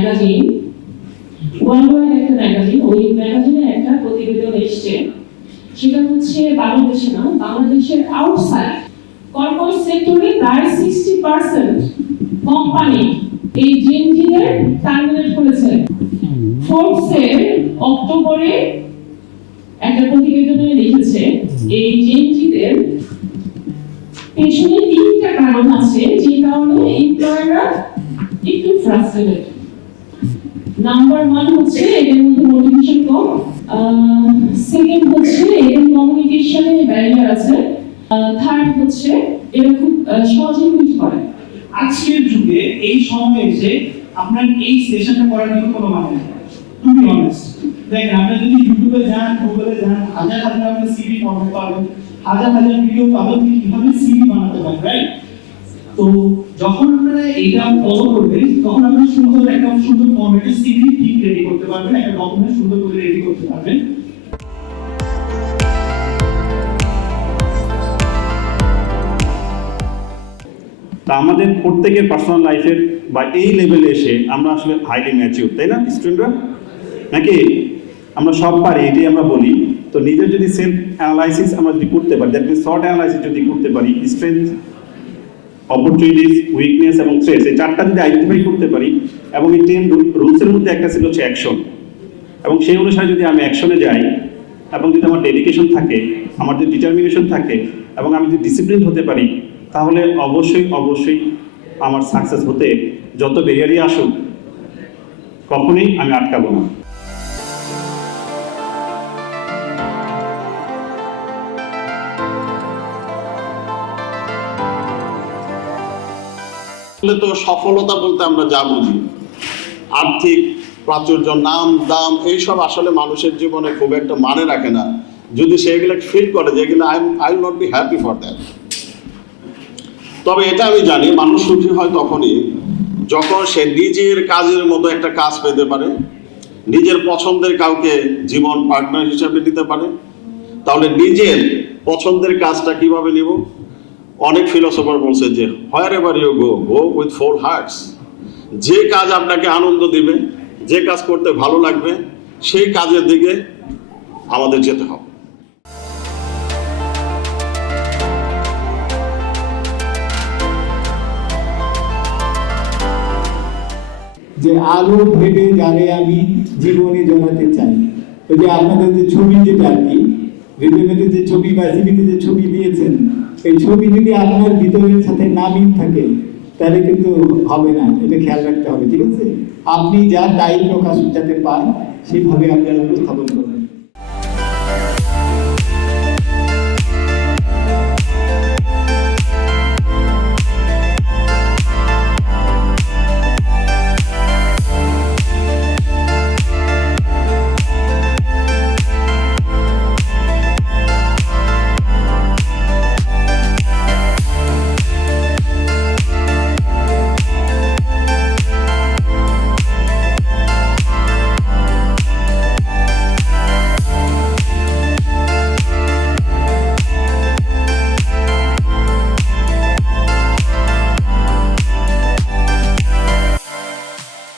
Magazine world একটা magazine, ওই ম্যাগাজিনে একটা প্রতিবেদন এসছে। সেটা হচ্ছে বাংলাদেশে না, বাংলাদেশের আউটসাইড কর্পোরেট সেক্টরে প্রায় সিক্সটি পার্সেন্ট কোম্পানি এই জেনজিদের টার্মিনেট করেছে। ফোর্বসের অক্টোবরে একটা প্রতিবেদনে লিখেছে, এই জেনজিদের পেছনে তিনটা কারণ আছে, যে কারণে এমপ্লয়াররা একটু ফ্রাস্ট্রেটেড নাম্বার ওয়ান হচ্ছে এদের মধ্যে মোটিভেশন কম। সেকেন্ড হচ্ছে এদের কমিউনিকেশনে ব্যারিয়ার আছে। থার্ড হচ্ছে এরা খুব সহজে কুইট করে। আজকের যুগে এই সময়ে এসে আপনার এই সেশনটা করার কিন্তু কোনো মানে নেই। টু বি অনেস্ট দেখেন আপনি যদি ইউটিউবে যান গুগলে যান, হাজার হাজার আপনি সিভি ফরম্যাট পাবেন হাজার হাজার ভিডিও পাবেন যে কীভাবে সিভি বানাতে পারেন রাইট তো যখন আপনারা এটা ফলো করবেন তখন আপনারা সুন্দর একটা ফরম্যাটে সিভি ঠিক রেডি করতে পারবেন, একটা ডকুমেন্ট সুন্দর করে রেডি করতে পারবেন। তা আমাদের প্রত্যেকের পার্সোনাল লাইফের বা এই লেভেলে এসে আমরা আসলে হাইলি ম্যাচিউর তাই না স্টুডেন্টরা নাকি? আমরা সব পারি, এটাই আমরা বলি। তো নিজের যদি সেলফ অ্যানালাইসিস আমরা যদি করতে পারি দ্যাট মিনস শর্ট অ্যানালাইসিস যদি করতে পারি স্ট্রেংথ অপরচুনিটিস উইকনেস এবং থ্রেটস এই চারটা যদি আইডেন্টিফাই করতে পারি, এবং এই টেন রুলসের মধ্যে একটা ছিল হচ্ছে অ্যাকশন এবং সেই অনুসারে যদি আমি অ্যাকশনে যাই, এবং যদি আমার ডেডিকেশন থাকে, আমার যদি ডিটারমিনেশন থাকে, এবং আমি যদি ডিসিপ্লিন হতে পারি, তাহলে অবশ্যই অবশ্যই আমার সাকসেস হতে যত বেরিয়ারই আসুক, কখনোই আমি আটকাবো না। আসলে তো সফলতা বলতে আমরা যা বুঝি। আর্থিক, প্রাচুর্য, নাম, দাম, এইসব আসলে মানুষের জীবনে খুব একটা মানে রাখে না। যদি সেগুলো ফিল করে যেগুলো I I not be happy for that তবে এটা আমি জানি, মানুষ সুখী হয় তখনই যখন সে নিজের কাজের মতো একটা কাজ পেতে পারে, নিজের পছন্দের কাউকে জীবন পার্টনার হিসাবে নিতে পারে। তাহলে নিজের পছন্দের কাজটা কীভাবে নিব? অনেক ফিলোসফার বলছে যে wherever you go go with four hearts যে কাজ আপনাকে আনন্দ দিবে, যে কাজ করতে ভালো লাগবে, সেই কাজের দিকে আমাদের যেতে হবে। যে আলো ভেবে যারে আমি জীবনে জড়াতে চাই। ওই যে আপনাদের যে ছবি যেটা আর কি রেডিমেডে যে ছবি বা সিভিতে যে ছবি দিয়েছেন, এই ছবি যদি আপনার ভিতরের সাথে না মিল থাকে, তাহলে কিন্তু হবে না। এটা খেয়াল রাখতে হবে, ঠিক আছে? আপনি যা তাই প্রকাশ যাতে পান, সেভাবে আপনারা উপস্থাপন করবেন।